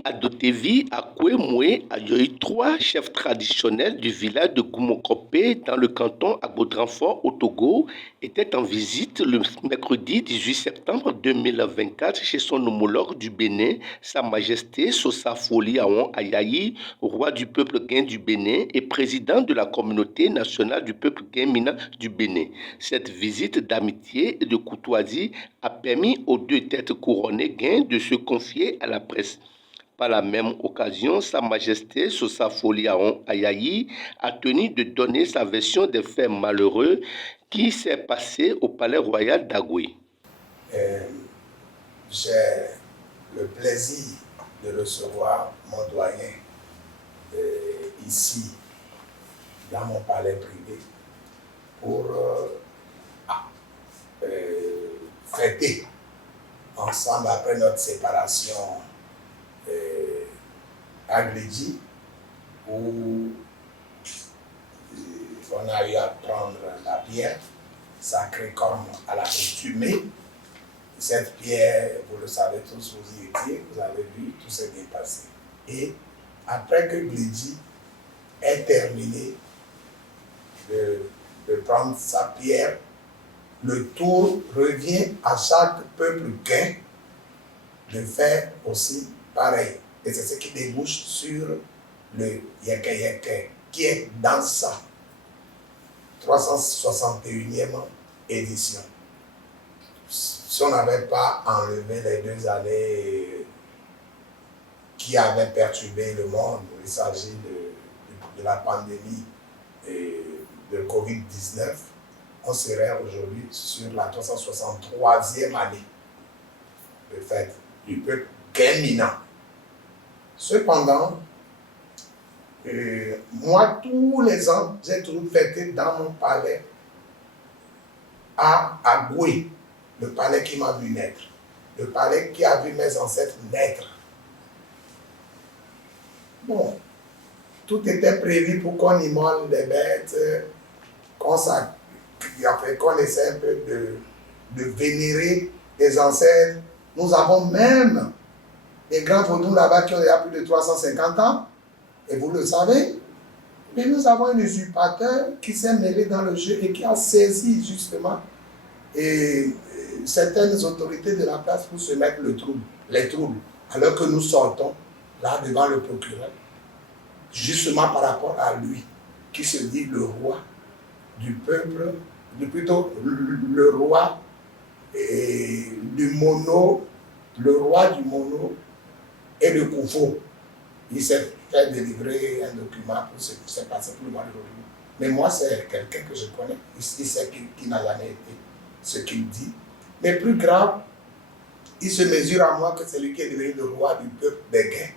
Famille Adotevi Akwemwe a eu trois chefs traditionnels du village de Goumokopé dans le canton Agbodranfort au Togo étaient en visite le mercredi 18 septembre 2024 chez son homologue du Bénin, Sa Majesté Sosa Foli Aon Ayayi, roi du peuple Guin du Bénin et président de la communauté nationale du peuple Guin-Mina du Bénin. Cette visite d'amitié et de courtoisie a permis aux deux têtes couronnées Guin de se confier à la presse. Par la même occasion, Sa Majesté Sosa Foli Aon Ayayi a tenu de donner sa version des faits malheureux qui s'est passé au palais royal d'Agoué. J'ai le plaisir de recevoir mon doyen ici, dans mon palais privé, pour fêter ensemble après notre séparation à Glédi, où on a eu à prendre la pierre sacrée comme à la coutumée. Cette pierre, vous le savez tous, vous y étiez, vous avez vu, tout s'est bien passé. Et après que Glédi ait terminé de prendre sa pierre, le tour revient à chaque peuple Guin de faire aussi pareil. Et c'est ce qui débouche sur le Yeke Yeke, qui est dans sa 361e édition. Si on n'avait pas enlevé les 2 années qui avaient perturbé le monde, il s'agit de la pandémie de Covid-19, on serait aujourd'hui sur la 363e année de fête du peuple Guin-Mina. Cependant, moi, tous les ans, j'ai toujours fêté dans mon palais à Agoué, le palais qui m'a vu naître, le palais qui a vu mes ancêtres naître. Bon, tout était prévu pour qu'on immole les bêtes, qu'on essaie un peu de vénérer les ancêtres. Nous avons même des grands vaudous là-bas qui ont déjà plus de 350 ans, et vous le savez. Mais nous avons un usurpateur qui s'est mêlé dans le jeu et qui a saisi justement certaines autorités de la place pour se mettre les troubles, alors que nous sortons là devant le procureur, justement par rapport à lui, qui se dit le roi du peuple, plutôt le roi du mono, et le Koufo. Il s'est fait délivrer un document pour ce qui s'est passé pour le mois de juillet. Mais moi, c'est quelqu'un que je connais. Il sait qui n'a jamais été ce qu'il dit. Mais plus grave, il se mesure à moi que c'est lui qui est devenu le roi du peuple des Guins.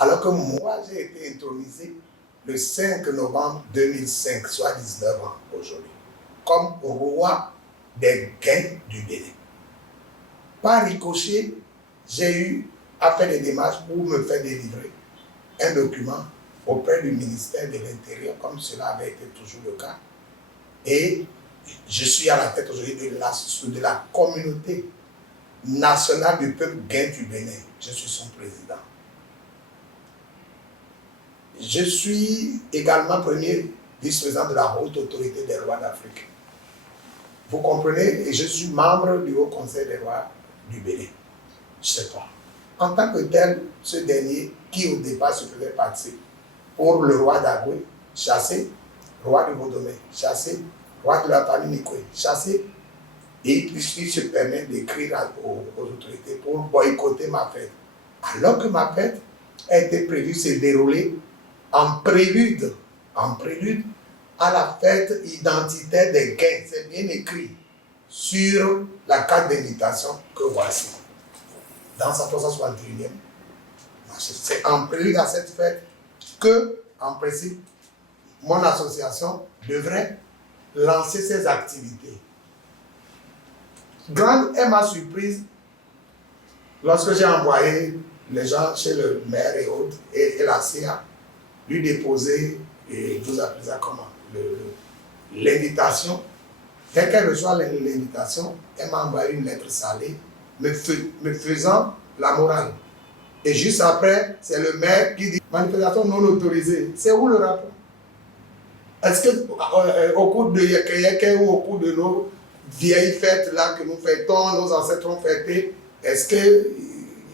Alors que moi, j'ai été intronisé le 5 novembre 2005, soit 19 ans aujourd'hui, comme roi des Guins du Bénin. Par ricochet, j'ai eu à faire des démarches pour me faire délivrer un document auprès du ministère de l'Intérieur, comme cela avait été toujours le cas. Et je suis à la tête aujourd'hui de la communauté nationale du peuple Guin du Bénin. Je suis son président. Je suis également premier vice-président de la haute autorité des rois d'Afrique. Vous comprenez? Et je suis membre du Haut Conseil des rois du Bénin. Je ne sais pas. En tant que tel, ce dernier, qui au départ se faisait passer pour le roi d'Agoué, chassé, roi de Vaudomé, chassé, roi de la famille Nikoué, chassé, et il se permet d'écrire aux autorités pour boycotter ma fête. Alors que ma fête a été prévue se dérouler en prélude à la fête identitaire des Guins. C'est bien écrit sur la carte d'invitation que voici. Dans sa 361e. C'est en prélude à cette fête que, en principe, mon association devrait lancer ses activités. Grande est ma surprise lorsque j'ai envoyé les gens chez le maire et autres, et la CIA, lui déposer, et vous appelez ça comment, l'invitation. Dès qu'elle reçoit l'invitation, elle m'a envoyé une lettre salée me faisant la morale. Et juste après, c'est le maire qui dit manifestation non autorisée. C'est où le rapport? Est-ce que au cours de Yeke ou au cours de nos vieilles fêtes là que nous fêtons, nos ancêtres ont fêté, est-ce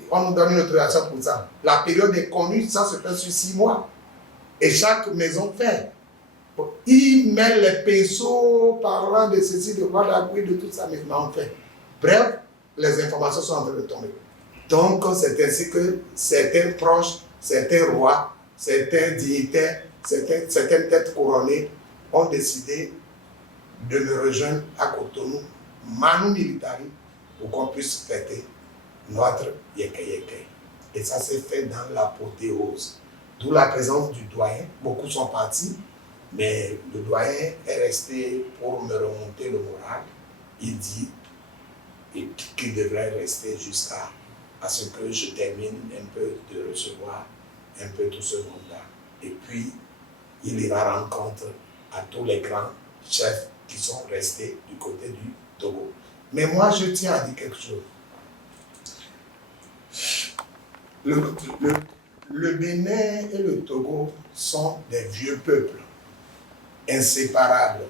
qu'on nous donne une autorisation pour ça? La période est connue, ça se fait sur 6 mois. Et chaque maison fait. Il met les pinceaux parlant de ceci, de Ouadagoué, de tout ça, mais non, fait. Bref, les informations sont en train de tomber. Donc, c'est ainsi que certains proches, certains rois, certains dignitaires, certaines têtes couronnées ont décidé de me rejoindre à Cotonou, Manu Militari, pour qu'on puisse fêter notre Yeke Yeke. Et ça s'est fait dans l'apothéose. D'où la présence du doyen. Beaucoup sont partis, mais le doyen est resté pour me remonter le moral. Il dit qu'il devrait rester jusqu'à ce que je termine un peu de recevoir un peu tout ce monde-là. Et puis, il ira rencontre à tous les grands chefs qui sont restés du côté du Togo. Mais moi, je tiens à dire quelque chose. Le Bénin et le Togo sont des vieux peuples, inséparables.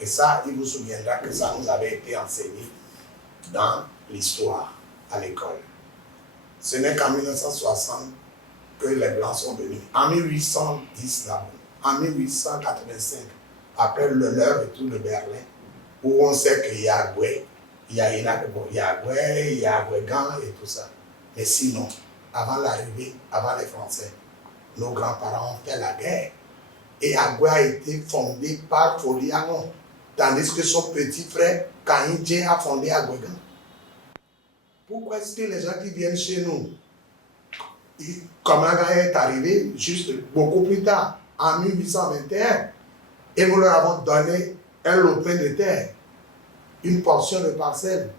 Et ça, il vous souviendra que ça nous avait été enseigné dans l'histoire à l'école. Ce n'est qu'en 1960 que les Blancs sont venus. En 1810, là, en 1885, après le leur retour de Berlin, où on sait qu'il y a Agoué, il y a Agoué, il y a Agouégan et tout ça. Mais sinon, avant l'arrivée, avant les Français, nos grands-parents ont fait la guerre. Et Agoué a été fondé par Folianon, tandis que son petit frère, Kahindje, a fondé Agouégan. Pourquoi est-ce que les gens qui viennent chez nous, Kamanga est arrivé juste beaucoup plus tard, en 1821, et nous leur avons donné un lopin de terre, une portion de parcelle.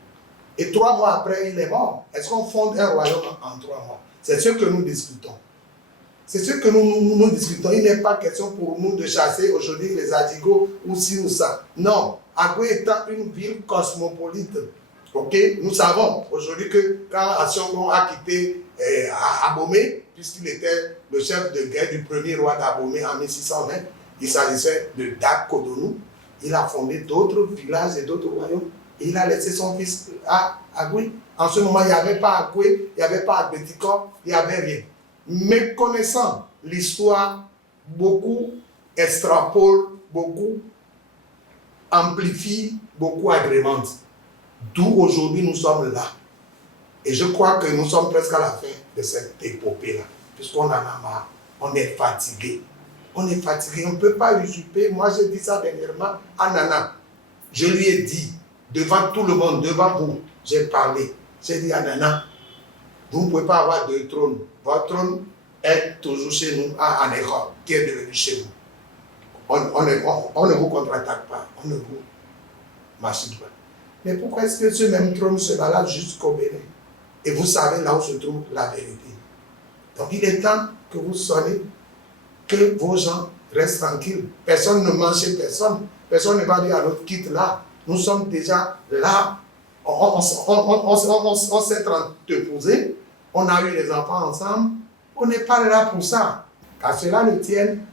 Et 3 mois après, il est mort. Est-ce qu'on fonde un royaume en 3 mois? C'est ce que nous discutons. C'est ce que nous discutons. Il n'est pas question pour nous de chasser aujourd'hui les Adigo ou ci ou ça. Non. Agoué étant une ville cosmopolite. Ok? Nous savons aujourd'hui que quand Assiongon a quitté Abomey, puisqu'il était le chef de guerre du premier roi d'Abomey en 1620, il s'agissait de Dak Kodonou. Il a fondé d'autres villages et d'autres royaumes. Et il a laissé son fils à Agoué. En ce moment, il n'y avait pas Agoué, il n'y avait pas Agbetikor, il n'y avait rien. Mais connaissant l'histoire, beaucoup extrapolent, beaucoup amplifient, beaucoup agrémentent. D'où aujourd'hui nous sommes là. Et je crois que nous sommes presque à la fin de cette épopée-là, puisqu'on en a marre, on est fatigué. On est fatigué, on ne peut pas usurper. Moi, j'ai dit ça dernièrement à Nana. Je lui ai dit, devant tout le monde, devant vous, j'ai parlé. J'ai dit à Nana, vous ne pouvez pas avoir 2 trônes. Votre trône est toujours chez nous, à Anéron, qui est devenu chez vous. On ne vous contre-attaque pas, on ne vous machine pas. Mais pourquoi est-ce que ce même trône se balade jusqu'au Bénin? Et vous savez là où se trouve la vérité. Donc il est temps que vous sonnez, que vos gens restent tranquilles. Personne ne mange chez personne. Personne ne va dire à l'autre quitte là. Nous sommes déjà là. On s'est entreposé. On a eu les enfants ensemble. On n'est pas là pour ça. Qu'à cela ne tienne,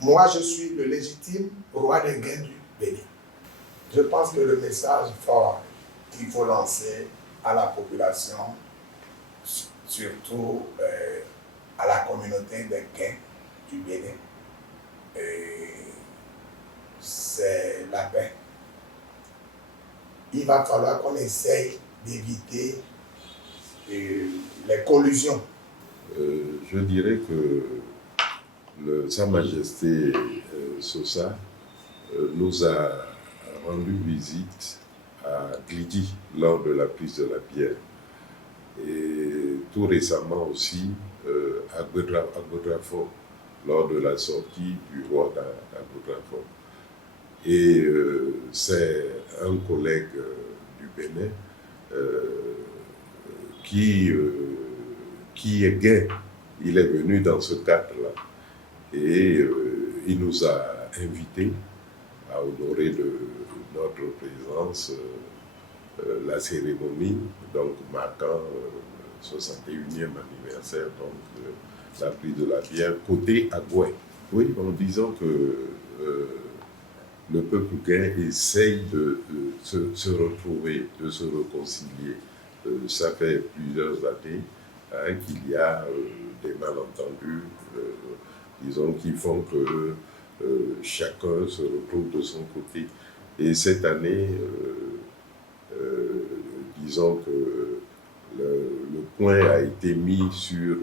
moi je suis le légitime roi des gains du Bénin. Je pense que le message fort qu'il faut lancer à la population, surtout à la communauté des gains du Bénin, c'est la paix. Il va falloir qu'on essaye d'éviter les collusions. Je dirais que Sa Majesté Sosa nous a rendu visite à Glidi lors de la prise de la pierre. Et tout récemment aussi à Godrafort, lors de la sortie du roi d'Agodrafort. Et c'est un collègue du Bénin qui est gay. Il est venu dans ce cadre-là. Et il nous a invités à honorer de notre présence la cérémonie, donc marquant 61e anniversaire donc, de la prise de la bière, côté Agoué. Oui, en disant que le peuple guin essaye de se retrouver, de se réconcilier. Ça fait plusieurs années qu'il y a des malentendus, disons, qui font que chacun se retrouve de son côté. Et cette année, disons que le point a été mis sur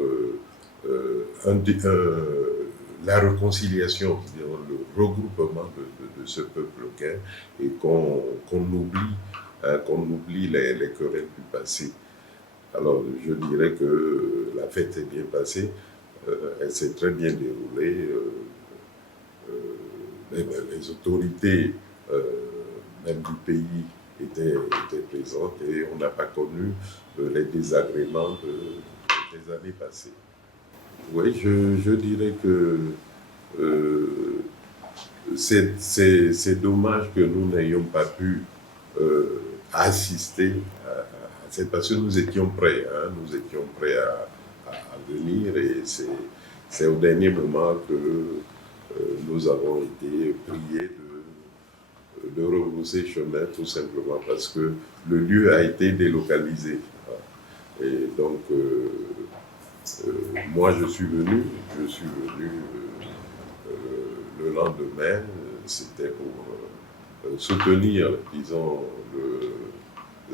la réconciliation, le regroupement de ce peuple guin, et qu'on oublie les querelles du passé. Alors, je dirais que la fête s'est bien passée, elle s'est très bien déroulée. Les autorités même du pays étaient présentes et on n'a pas connu les désagréments des années passées. Oui, je dirais que c'est dommage que nous n'ayons pas pu assister c'est parce que nous étions prêts, à venir, et c'est au dernier moment que nous avons été priés de repousser chemin, tout simplement parce que le lieu a été délocalisé. Et donc, moi je suis venu le lendemain, c'était pour soutenir, disons,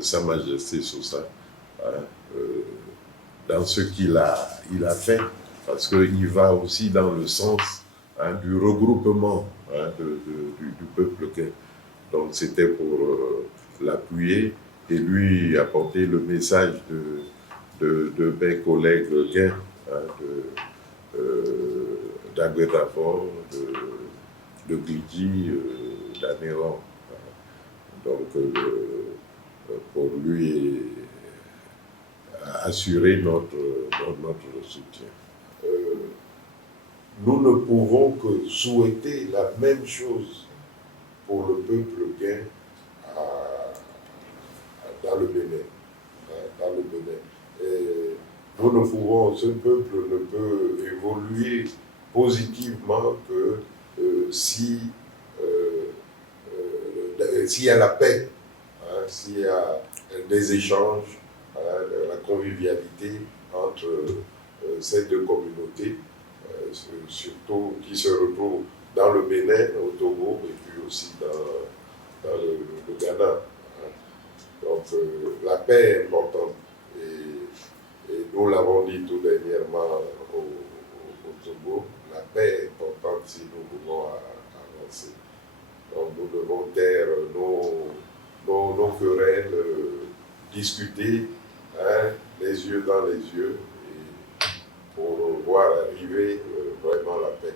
Sa Majesté Sosa dans ce qu'il a fait, parce qu'il va aussi dans le sens du regroupement du peuple guin. Donc c'était pour l'appuyer et lui apporter le message de mes collègues guins, d'Aguedavor, de Glidji, d'Anéron. Donc pour lui assurer notre soutien. Nous ne pouvons que souhaiter la même chose pour le peuple guin dans le Bénin. Et nous ne pouvons, ce peuple ne peut évoluer positivement que s'il y a la paix, s'il y a des échanges, la convivialité entre ces deux communautés, surtout qui se retrouvent dans le Bénin, au Togo, et puis aussi dans le Ghana. Donc la paix est importante. Et nous l'avons dit tout dernièrement au Togo, la paix est importante si nous voulons avancer. Donc nous devons taire nos querelles, discuter les yeux dans les yeux, et pour voir arriver vraiment la paix.